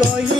কয়